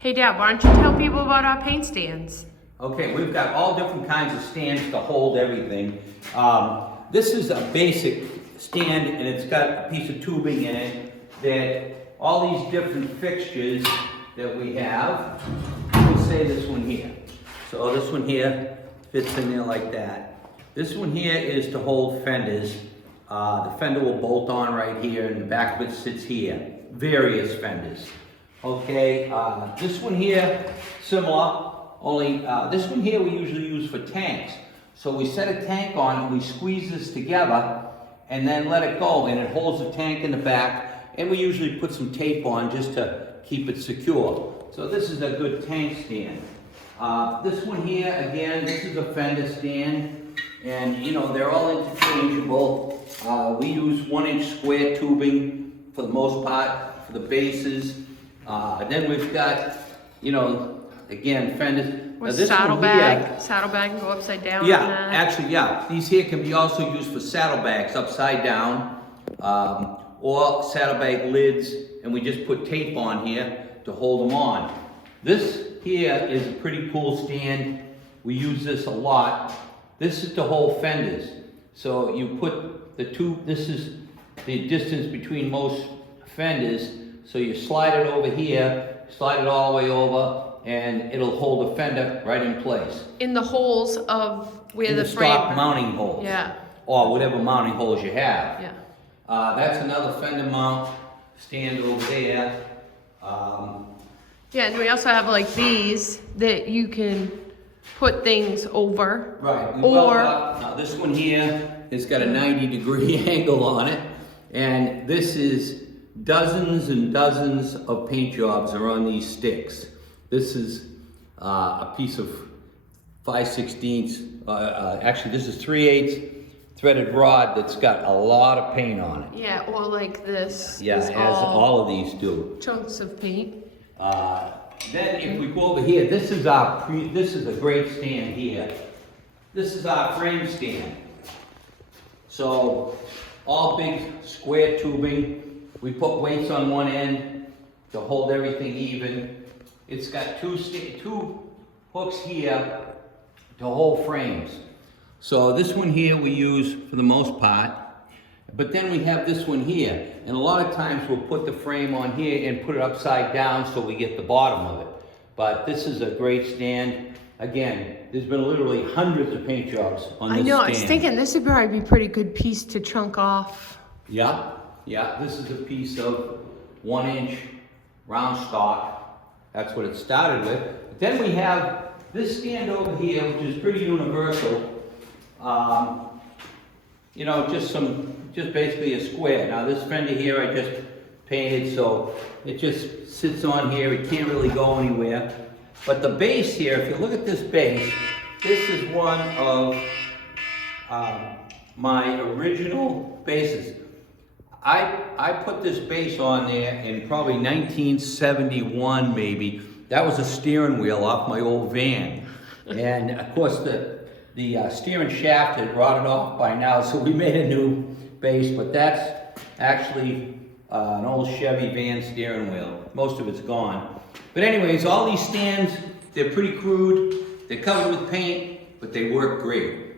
Hey Dad, why don't you tell people about our paint stands? Okay, we've got all different kinds of stands to hold everything. This is a basic stand and it's got a piece of tubing in it that all these different fixtures that we have, let's say this one here. So this one here fits in there like that. This one here is to hold fenders. The fender will bolt on right here and the back of it sits here. Various fenders. Okay, this one here, similar, only this one here we usually use for tanks. So we set a tank on and we squeeze this together and then let it go and it holds the tank in the back and we usually put some tape on just to keep it secure. So this is a good tank stand. This one here, again, this is a fender stand and you know, they're all interchangeable. We use 1-inch square tubing for the most part for the bases. Then we've got, you know, again, fenders. Or saddlebag. Saddlebag can go upside down. Yeah, actually, yeah. These here can be also used for saddlebags upside down, or saddlebag lids, and we just put tape on here to hold them on. This here is a pretty cool stand. We use this a lot. This is to hold fenders. So you put the two, this is the distance between most fenders. So you slide it over here, slide it all the way over, and it'll hold the fender right in place. In the holes of where the frame. stock mounting holes. Yeah. Or whatever mounting holes you have. Yeah. That's another fender mount stand over there. Yeah, and we also have like these that you can put things over. Right. We Or weld up. Now this one here has got a 90-degree angle on it, and this is dozens and dozens of paint jobs are on these sticks. This is a piece of 5/16, actually this is 3/8 threaded rod that's got a lot of paint on it. yeah, or like this. Yeah, is as all of these do. chunks of paint. Then if we go over here, this is a great stand here. This is our frame stand. So all big square tubing. We put weights on one end to hold everything even. It's got two hooks here to hold frames. So this one here we use for the most part, but then we have this one here. And a lot of times we'll put the frame on here and put it upside down so we get the bottom of it. But this is a great stand. Again, there's been literally hundreds of paint jobs on this stand. I know, I was thinking this would probably be a pretty good piece to chunk off. Yeah, this is a piece of 1-inch round stock. That's what it started with. But then we have this stand over here, which is pretty universal. You know, just basically a square. Now this fender here I just painted, so it just sits on here. It can't really go anywhere. But the base here, if you look at this base, this is one of my original bases. I put this base on there in probably 1971 maybe. That was a steering wheel off my old van. And of course the steering shaft had rotted off by now, so we made a new base, but that's actually an old Chevy van steering wheel. Most of it's gone. But anyways, all these stands, they're pretty crude. They're covered with paint, but they work great.